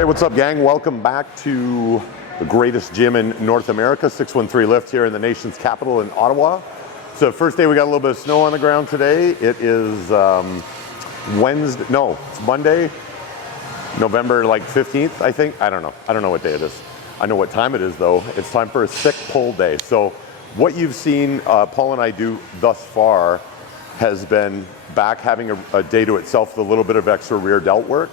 right, what's up, gang? Welcome back to the greatest gym in North America, 613 Lift here in the nation's capital in Ottawa. So first day, we got a little bit of snow on the ground today. It is it's Monday, November like 15th, I think. I don't know what day it is. I know what time it is though. It's time for a sick pull day. So what you've seen Paul and I do thus far has been back having a day to itself with a little bit of extra rear delt work,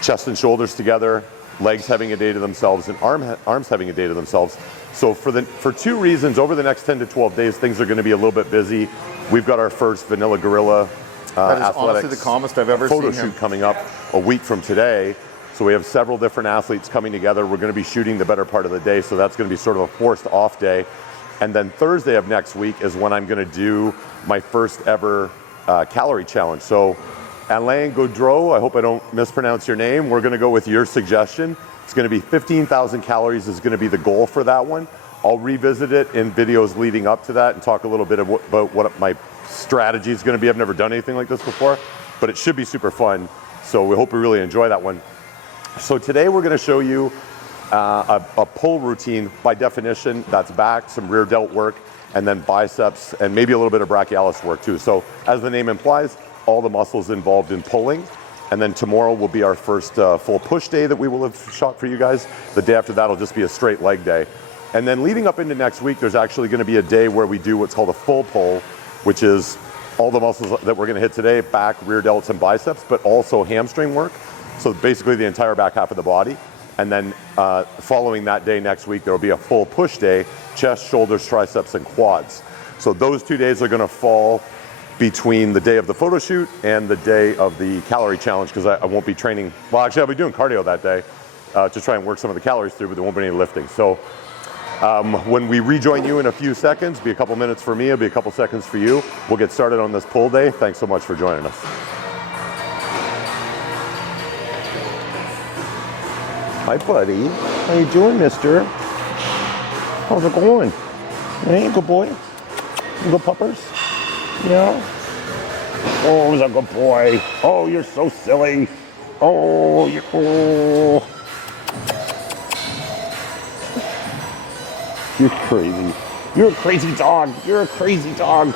chest and shoulders together, legs having a day to themselves, and arms having a day to themselves. So for two reasons, over the next 10 to 12 days, things are going to be a little bit busy. We've got our first Vanilla Gorilla that is honestly the calmest I've ever seen him. Photo shoot coming up a week from today. So we have several different athletes coming together. We're going to be shooting the better part of the day, so that's going to be sort of a forced off day. And then Thursday of next week is when I'm going to do my first ever calorie challenge. So Alain Gaudreau, I hope I don't mispronounce your name. We're going to go with your suggestion. It's going to be 15,000 calories is going to be the goal for that one. I'll revisit it in videos leading up to that and talk a little bit about what my strategy is going to be. I've never done anything like this before, but it should be super fun. So we hope you really enjoy that one. So today we're going to show you a pull routine. By definition, that's back, some rear delt work, and then biceps, and maybe a little bit of brachialis work too. So as the name implies, all the muscles involved in pulling. And then tomorrow will be our first full push day that we will have shot for you guys. The day after that will just be a straight leg day. And then leading up into next week, there's actually going to be a day where we do what's called a full pull, which is all the muscles that we're going to hit today, back, rear delts, and biceps, but also hamstring work. So basically the entire back half of the body. And then following that day next week, there will be a full push day, chest, shoulders, triceps, and quads. So those 2 days are going to fall between the day of the photo shoot and the day of the calorie challenge, because I won't be training. Well, actually, I'll be doing cardio that day to try and work some of the calories through, but there won't be any lifting. So when we rejoin you in a few seconds, be a couple minutes for me, it'll be a couple seconds for you. We'll get started on this pull day. Thanks so much for joining us. Hi, buddy. How you doing, mister? How's it going? Hey, good boy? Good puppers? Yeah? Oh, he's a good boy. Oh, you're so silly. Oh, you're cool. You're crazy. You're a crazy dog. You're a crazy dog.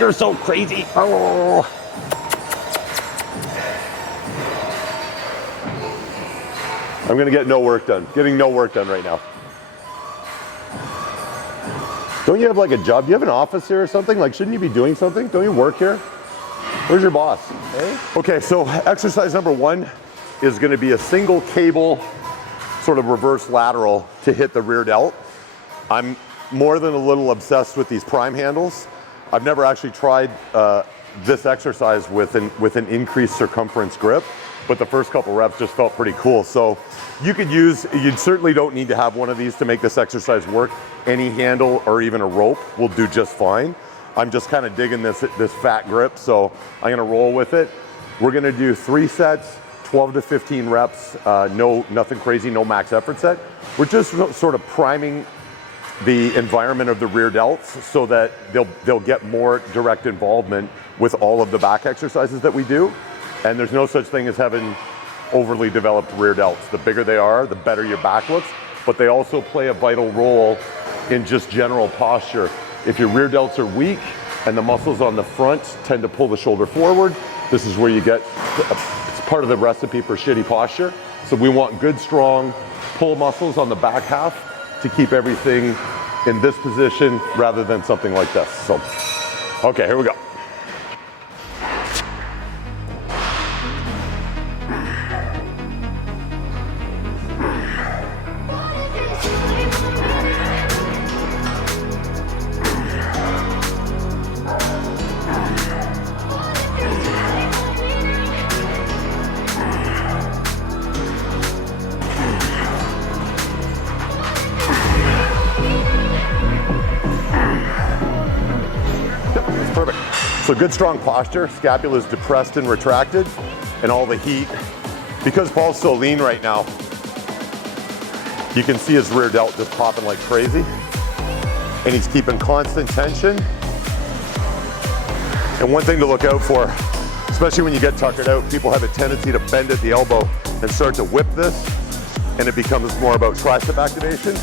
You're so crazy. Oh. I'm gonna get no work done. Getting no work done right now. Don't you have like a job? Do you have an office here or something? Like, shouldn't you be doing something? Don't you work here? Where's your boss? Hey? Okay, so exercise number one is gonna be a single cable, sort of reverse lateral to hit the rear delt. I'm more than a little obsessed with these prime handles. I've never actually tried this exercise with an increased circumference grip, but the first couple reps just felt pretty cool. So you certainly don't need to have one of these to make this exercise work. Any handle or even a rope will do just fine. I'm just kind of digging this fat grip, so I'm gonna roll with it. We're gonna do 3 sets, 12 to 15 reps, nothing crazy, no max effort set. We're just sort of priming the environment of the rear delts so that they'll get more direct involvement with all of the back exercises that we do. And there's no such thing as having overly developed rear delts. The bigger they are, the better your back looks, but they also play a vital role in just general posture. If your rear delts are weak and the muscles on the front tend to pull the shoulder forward, this is where you get, it's part of the recipe for shitty posture. So we want good, strong pull muscles on the back half to keep everything in this position rather than something like this. So, okay, here we go. So good strong posture, scapula is depressed and retracted, and all the heat. Because Paul's so lean right now, you can see his rear delt just popping like crazy. And he's keeping constant tension. And one thing to look out for, especially when you get tuckered out, people have a tendency to bend at the elbow and start to whip this, and it becomes more about tricep activation.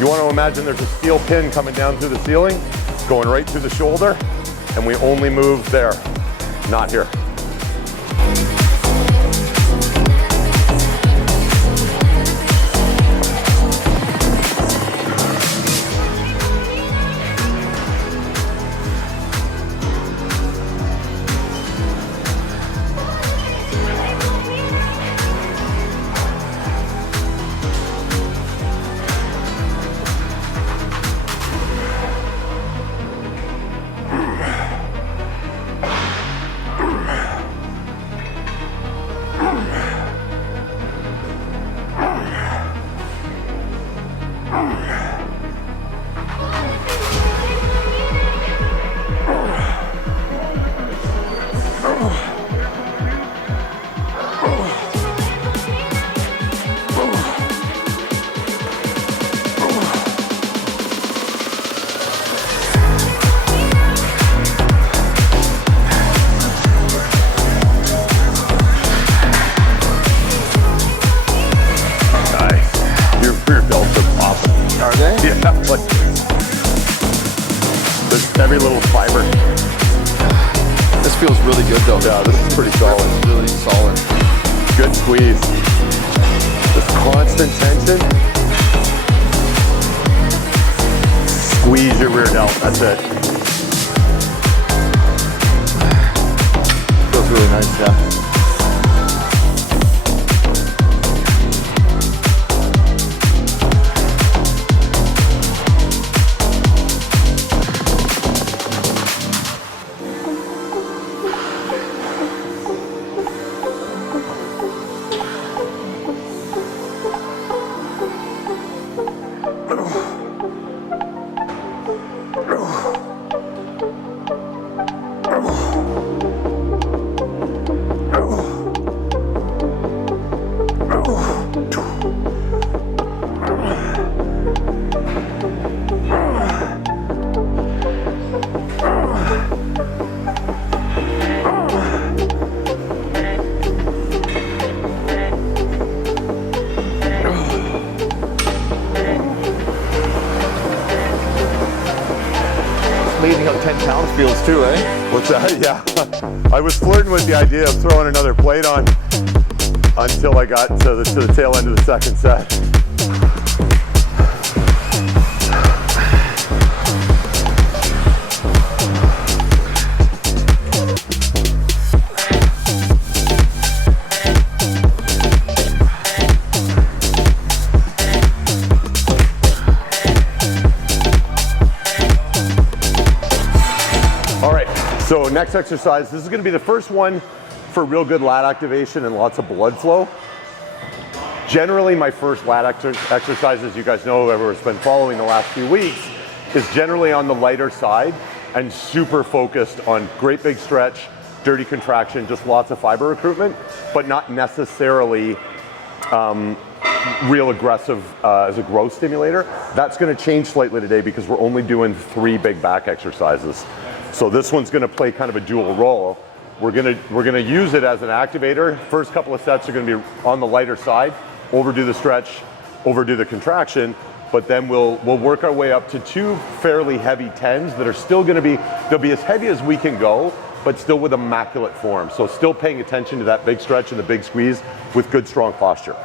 You want to imagine there's a steel pin coming down through the ceiling, going right through the shoulder, and we only move there, not here. Every little fiber. This feels really good though. Yeah, this is pretty solid. Really solid. Good squeeze. This constant tension. Squeeze your rear delt, that's it. Feels really nice, yeah. Amazing how 10 pounds feels too, eh? What's that? Yeah. I was flirting with the idea of throwing another plate on until I got to the tail end of the second set. So next exercise, this is going to be the first one for real good lat activation and lots of blood flow. Generally, my first lat exercises, you guys know, whoever's been following the last few weeks, is generally on the lighter side and super focused on great big stretch, dirty contraction, just lots of fiber recruitment, but not necessarily real aggressive as a growth stimulator. That's going to change slightly today because we're only doing 3 big back exercises. So this one's going to play kind of a dual role. We're going to use it as an activator. First couple of sets are going to be on the lighter side, overdo the stretch, overdo the contraction, but then we'll work our way up to 2 fairly heavy 10s that are still going to be, they'll be as heavy as we can go, but still with immaculate form. So still paying attention to that big stretch and the big squeeze with good strong posture.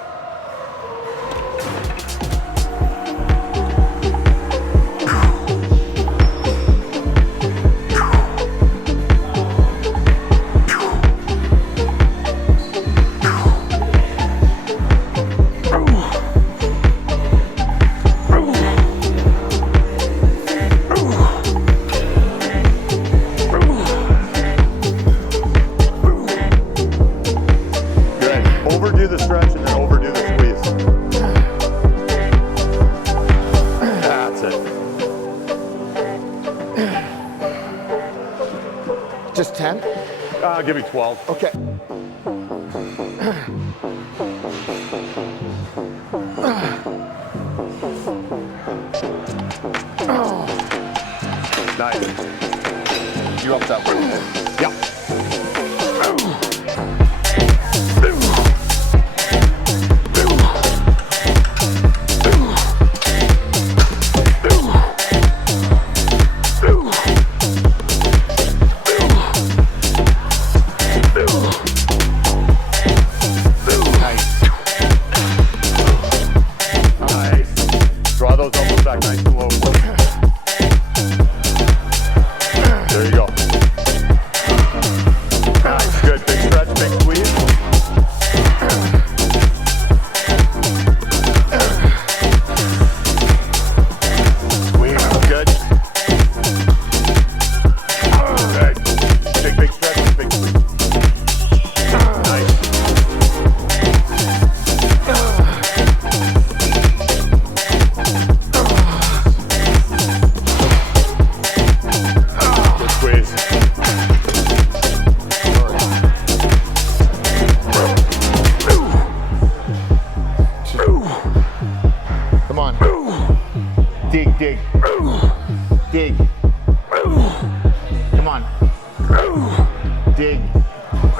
Just 10? Give me 12. Okay. Nice. You up that way? Yeah.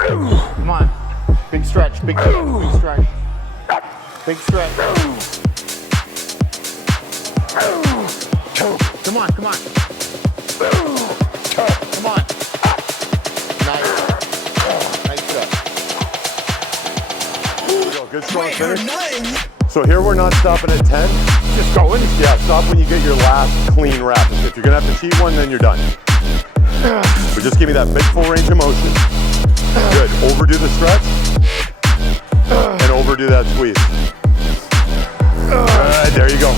Come on. Big stretch, big stretch, big stretch. Big stretch. Come on, come on. Come on. Nice. Nice stretch. There we go, good strong finish. So here we're not stopping at 10. Just going. Yeah, stop when you get your last clean rep. If you're gonna have to cheat one, then you're done. But just give me that big full range of motion. Good, overdo the stretch. And overdo that squeeze. Good, there you go.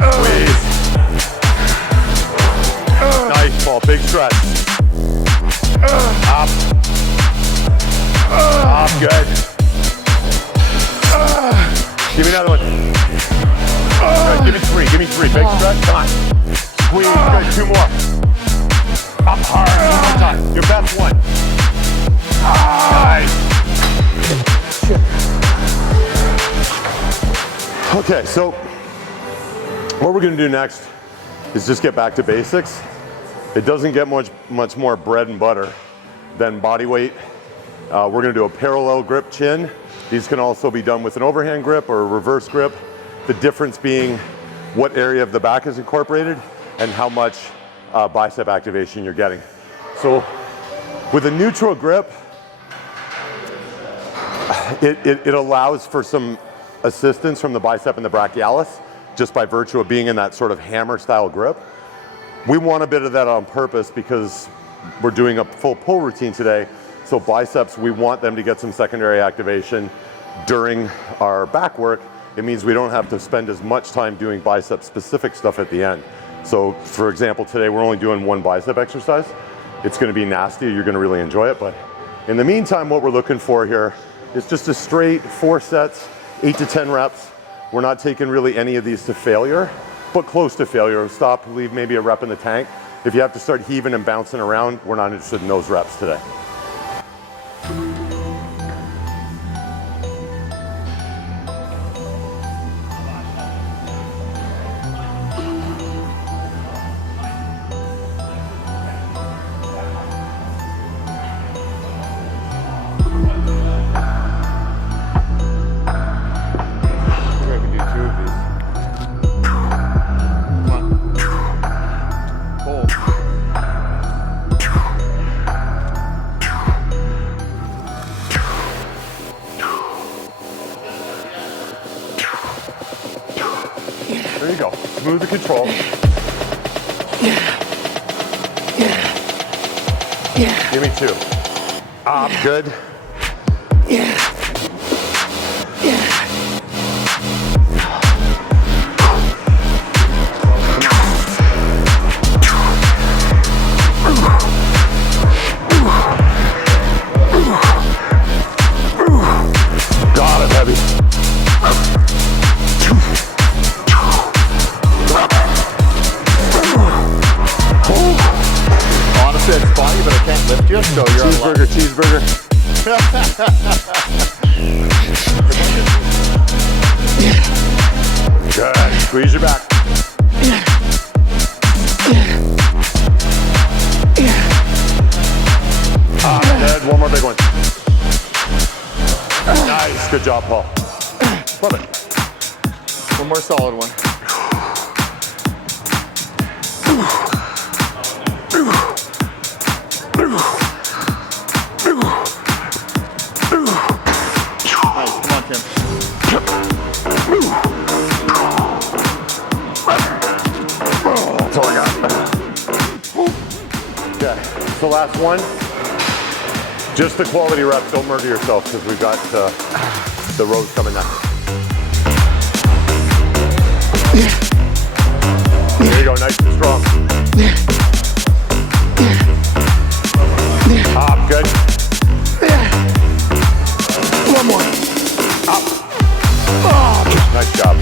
Squeeze. Nice, Paul, big stretch. Up. Up, good. Give me another one. Good, give me three, big stretch, come on. Squeeze, good, 2 more. Up hard, 1 more time, your best one. Nice. Okay, so what we're gonna do next is just get back to basics. It doesn't get much more bread and butter than body weight. We're gonna do a parallel grip chin. These can also be done with an overhand grip or a reverse grip. The difference being what area of the back is incorporated and how much bicep activation you're getting. So with a neutral grip, it allows for some assistance from the bicep and the brachialis just by virtue of being in that sort of hammer style grip. We want a bit of that on purpose because we're doing a full pull routine today. So biceps, we want them to get some secondary activation during our back work. It means we don't have to spend as much time doing bicep specific stuff at the end. So for example, today we're only doing 1 bicep exercise. It's gonna be nasty, you're gonna really enjoy it. But in the meantime, what we're looking for here is just a straight 4 sets, 8 to 10 reps. We're not taking really any of these to failure, but close to failure. Stop, leave maybe a rep in the tank. If you have to start heaving and bouncing around, we're not interested in those reps today. There you go. Smooth the control. Give me 2. Up, good. Got it, heavy. Honestly, it's funny, but I can't lift you, so you're Cheeseburger, cheeseburger. Good. Squeeze your back. Good. 1 more big one. Nice. Good job, Paul. Love it. 1 more solid one. Nice, come on, Tim. That's all I got. Okay, so last one. Just the quality reps, don't murder yourself because we've got the rows coming next. There you go, nice and strong. Up, good. 1 more. Up. Nice job.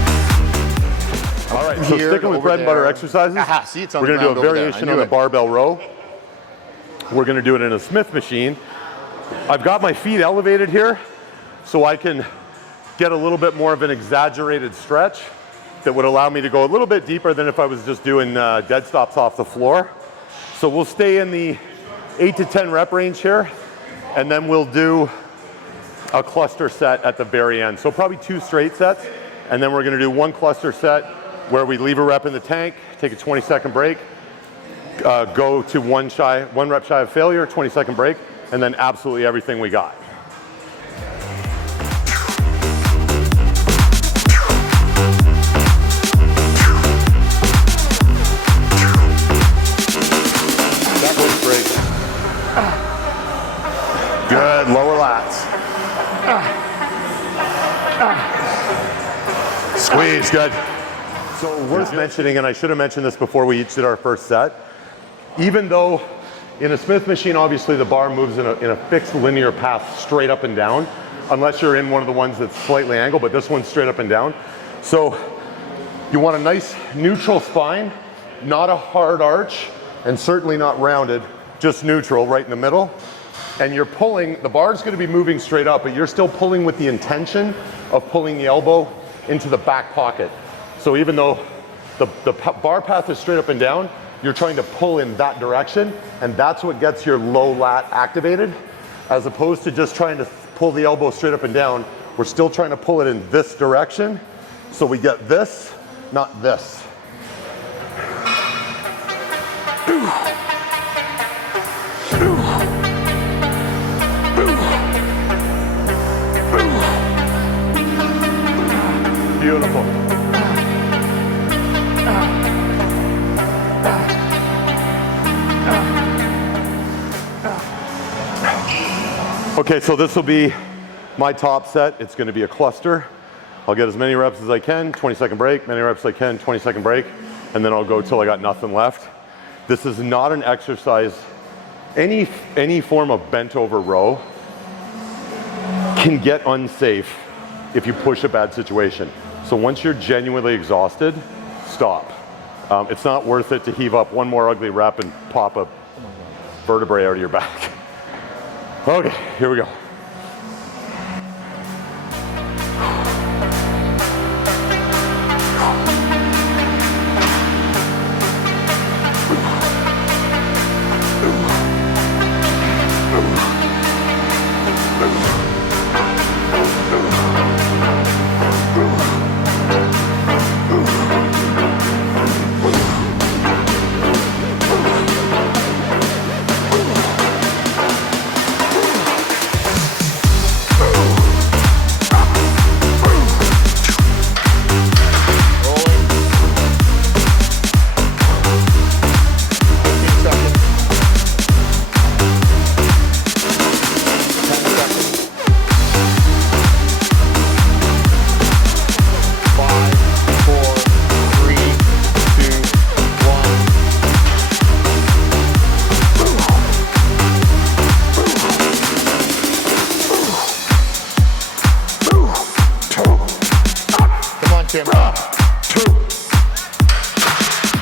All right, so sticking with bread and butter exercises, See, it's on we're the gonna do a ground over there. variation I on knew the it. barbell row. We're gonna do it in a Smith machine. I've got my feet elevated here so I can get a little bit more of an exaggerated stretch that would allow me to go a little bit deeper than if I was just doing dead stops off the floor. So we'll stay in the 8 to 10 rep range here. And then we'll do a cluster set at the very end. So probably 2 straight sets, and then we're gonna do 1 cluster set where we leave a rep in the tank, take a 20-second break, go to 1 rep shy of failure, 20-second break, and then absolutely everything we got. That was great. Good, lower lats. Squeeze, good. So worth mentioning, and I should have mentioned this before we each did our first set, even though in a Smith machine, obviously the bar moves in a fixed linear path straight up and down, unless you're in one of the ones that's slightly angled, but this one's straight up and down. So you want a nice neutral spine, not a hard arch, and certainly not rounded, just neutral right in the middle. And you're pulling, the bar's gonna be moving straight up, but you're still pulling with the intention of pulling the elbow into the back pocket. So even though the bar path is straight up and down, you're trying to pull in that direction, and that's what gets your low lat activated, as opposed to just trying to pull the elbow straight up and down. We're still trying to pull it in this direction, so we get this, not this. Beautiful. Okay, so this will be my top set. It's going to be a cluster. I'll get as many reps as I can, 20-second break, many reps as I can, 20-second break, and then I'll go till I got nothing left. This is not an exercise. Any form of bent over row can get unsafe if you push a bad situation. So once you're genuinely exhausted, stop. It's not worth it to heave up one more ugly rep and pop a vertebrae out of your back. Okay, here we go.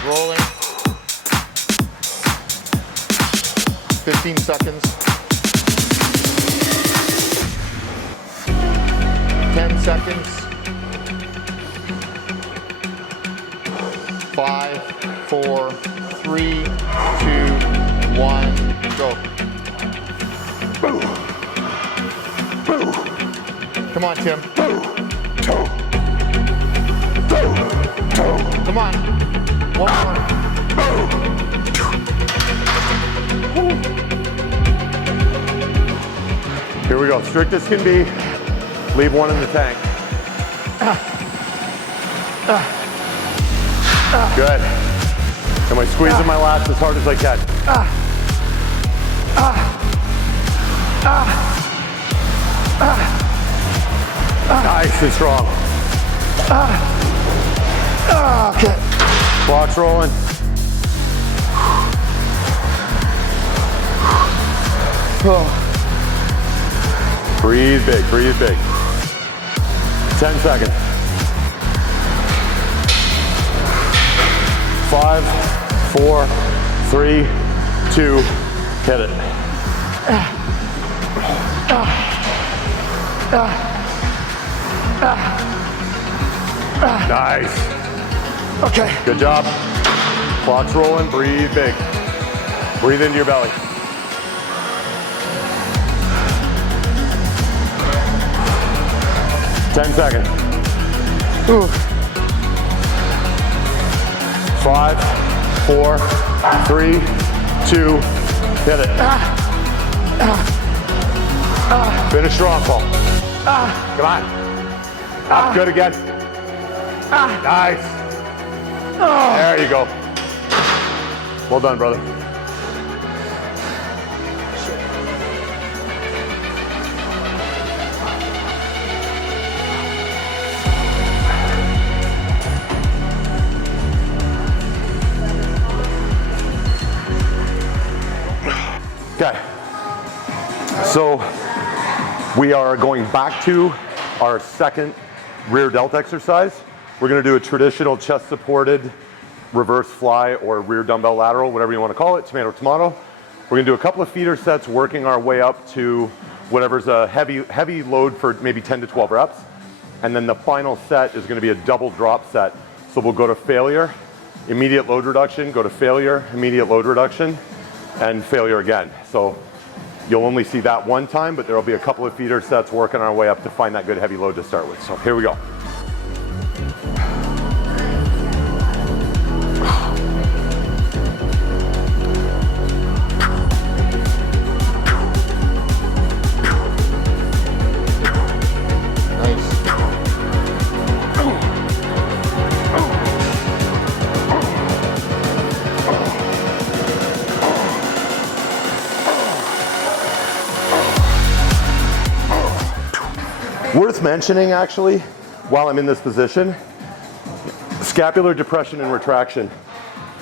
Rolling. 15 seconds. 10 seconds. 5, 4, 3, 2, 1, go. Come on, Tim. Come on. One more. Here we go. Strict as can be. Leave one in the tank. Good. Am I squeezing my lats as hard as I can? Nice and strong. Okay. Clock's rolling. Breathe big, breathe big. 10 seconds. 5, 4, 3, 2, hit it. Nice. Okay. Good job. Clock's rolling, breathe big. Breathe into your belly. 10 seconds. 5, 4, 3, 2, hit it. Finish strong, Paul. Come on. Up, good again. Nice. There you go. Well done, brother. Okay, so we are going back to our second rear delt exercise. We're gonna do a traditional chest supported reverse fly or rear dumbbell lateral, whatever you wanna call it, tomato, tomato. We're gonna do a couple of feeder sets, working our way up to whatever's a heavy load for maybe 10 to 12 reps. And then the final set is gonna be a double drop set. So we'll go to failure, immediate load reduction, go to failure, immediate load reduction, and failure again. So you'll only see that one time, but there'll be a couple of feeder sets working our way up to find that good heavy load to start with. So here we go. Worth mentioning, actually, while I'm in this position, scapular depression and retraction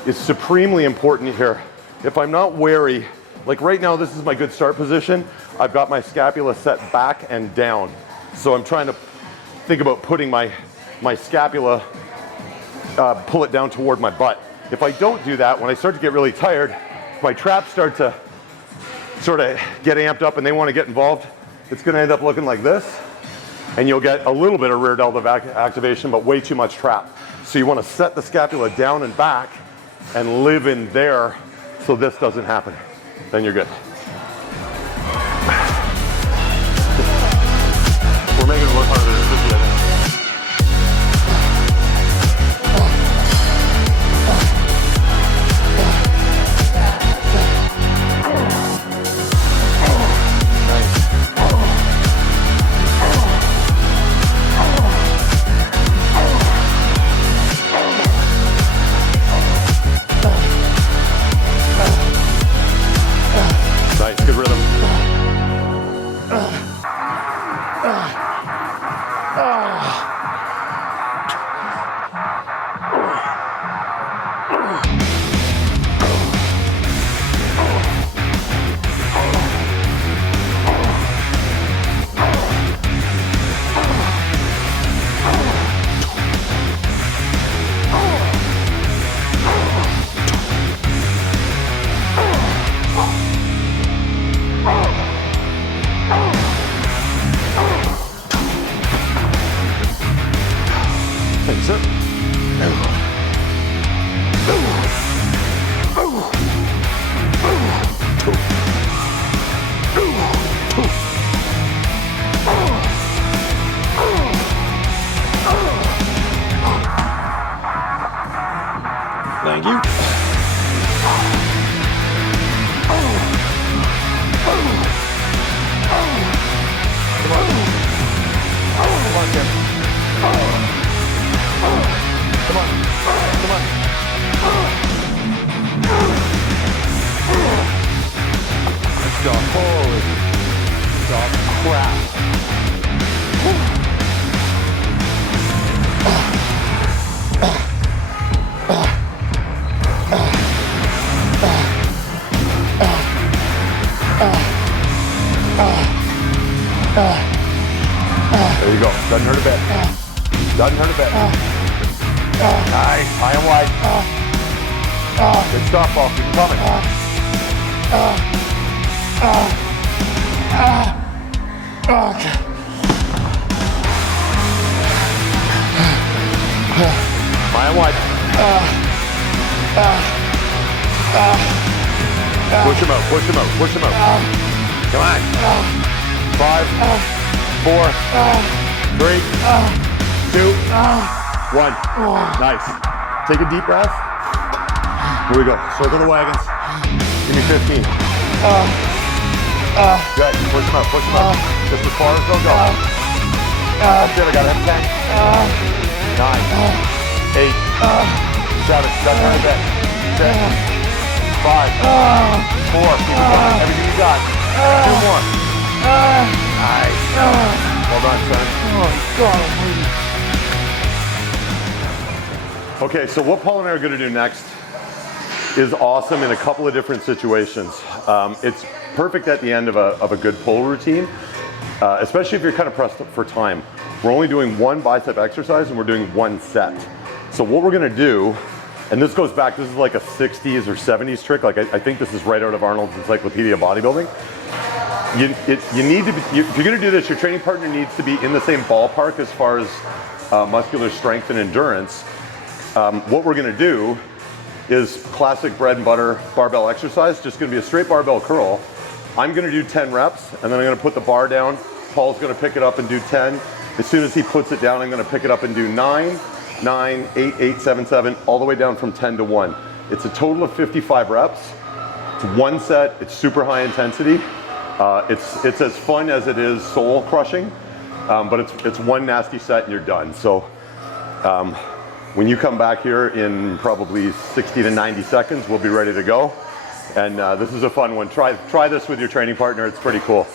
is supremely important here. If I'm not wary, like right now, this is my good start position. I've got my scapula set back and down. So I'm trying to think about putting my scapula, pull it down toward my butt. If I don't do that, when I start to get really tired, my traps start to sort of get amped up and they want to get involved. It's going to end up looking like this. And you'll get a little bit of rear delt activation, but way too much trap. So you want to set the scapula down and back and live in there so this doesn't happen. Then you're good. We're making it look harder than it should be, I think. Thank you. Holy crap. There you go. Doesn't hurt a bit. Doesn't hurt a bit. Nice. High and wide. Good stuff, Paul. Keep coming. Okay. High and wide. Push him out. Push him out. Push him out. Come on. 5, 4, 3, 2, 1. Nice. Take a deep breath. Here we go. Circle the wagons. Give me 15. Good. Push them up. Push them up. Just as far as they'll go. Good. I got a 10. 9, 8, 7. That's right there. 6, 5, 4. Keep it going. Everything you got. 2 more. Nice. Well done, son. Oh, God. Okay, so what Paul and I are going to do next is awesome in a couple of different situations. It's perfect at the end of a good pull routine, especially if you're kind of pressed for time. We're only doing 1 bicep exercise and we're doing 1 set. So what we're going to do, and this goes back, this is like a 60s or 70s trick. Like I think this is right out of Arnold's Encyclopedia of Bodybuilding. You need to be, if you're going to do this, your training partner needs to be in the same ballpark as far as muscular strength and endurance. What we're going to do is classic bread and butter barbell exercise, just going to be a straight barbell curl. I'm going to do 10 reps and then I'm going to put the bar down. Paul's going to pick it up and do 10. As soon as he puts it down, I'm going to pick it up and do 9, 9, 8, 8, 7, 7, all the way down from 10 to 1. It's a total of 55 reps. It's 1 set. It's super high intensity. It's as fun as it is soul crushing, but it's 1 nasty set and you're done. So when you come back here in probably 60 to 90 seconds, we'll be ready to go. And this is a fun one. Try this with your training partner. It's pretty cool.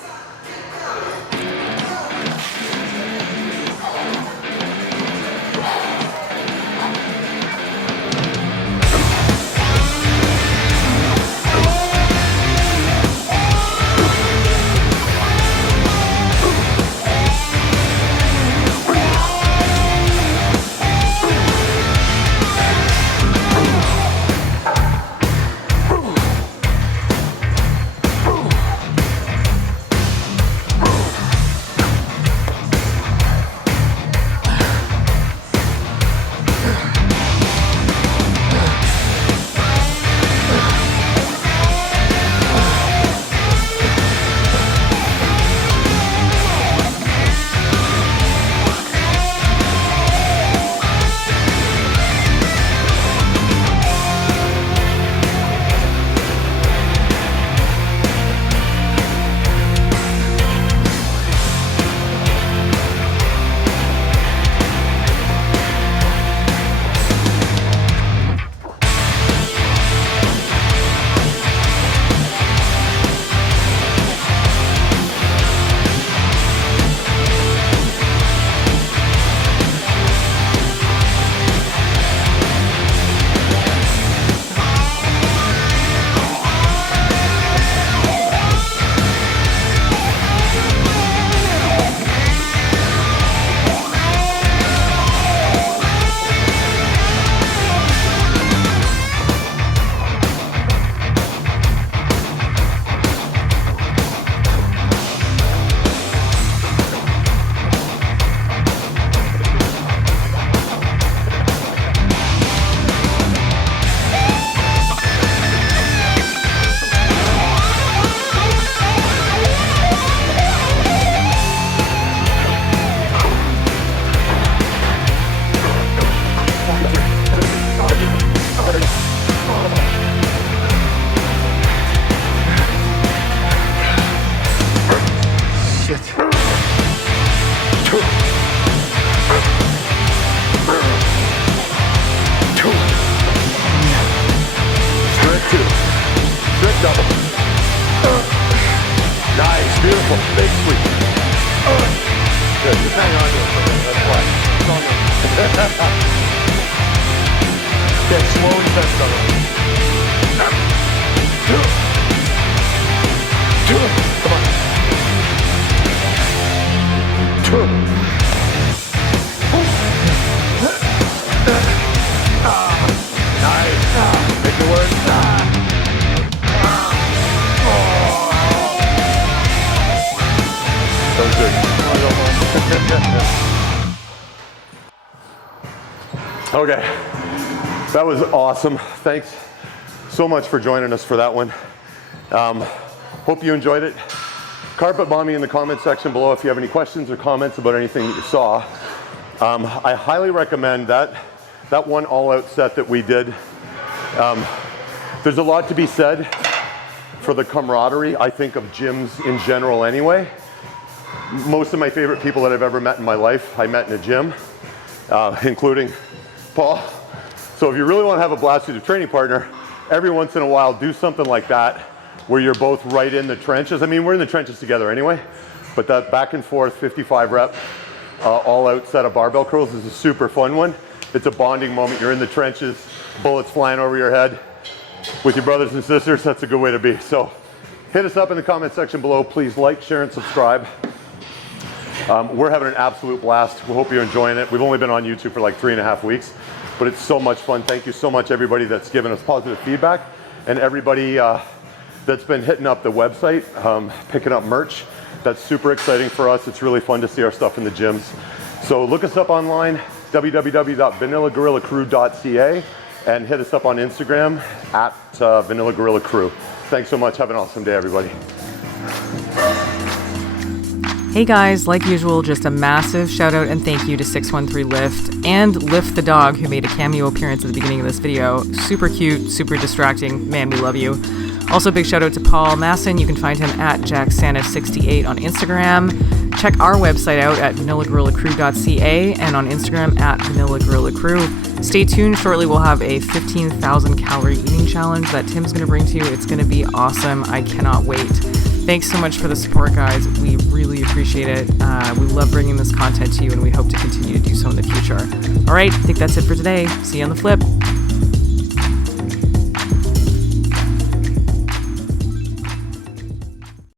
Okay, that was awesome. Thanks so much for joining us for that one. Hope you enjoyed it. carpet bomb me in the comment section below if you have any questions or comments about anything that you saw. I highly recommend that one all-out set that we did. There's a lot to be said for the camaraderie, I think, of gyms in general anyway. Most of my favorite people that I've ever met in my life, I met in a gym, including Paul. So if you really want to have a blast with your training partner, every once in a while do something like that where you're both right in the trenches. I mean, we're in the trenches together anyway, but that back and forth 55 rep all out set of barbell curls is a super fun one. It's a bonding moment. You're in the trenches, bullets flying over your head with your brothers and sisters. That's a good way to be. So hit us up in the comment section below. Please like, share, and subscribe. We're having an absolute blast. We hope you're enjoying it. We've only been on YouTube for like 3.5 weeks, but it's so much fun. Thank you so much, everybody that's given us positive feedback, and everybody that's been hitting up the website, picking up merch. That's super exciting for us. It's really fun to see our stuff in the gyms. So look us up online, www.vanillagorillacrew.ca, and hit us up on Instagram at Vanilla Gorilla Crew. Thanks so much. Have an awesome day, everybody. Hey guys, like usual, just a massive shout out and thank you to 613 Lift and Lift the dog, who made a cameo appearance at the beginning of this video. Super cute, super distracting. Man, we love you. Also, big shout out to Paul Masson. You can find him at jacksanta68 on Instagram. Check our website out at vanillagorillacrew.ca and on Instagram at vanillagorillacrew. Stay tuned. Shortly, we'll have a 15,000 calorie eating challenge that Tim's going to bring to you. It's going to be awesome. I cannot wait. Thanks so much for the support, guys. We really appreciate it. We love bringing this content to you, and we hope to continue to do so in the future. All right, I think that's it for today. See you on the flip.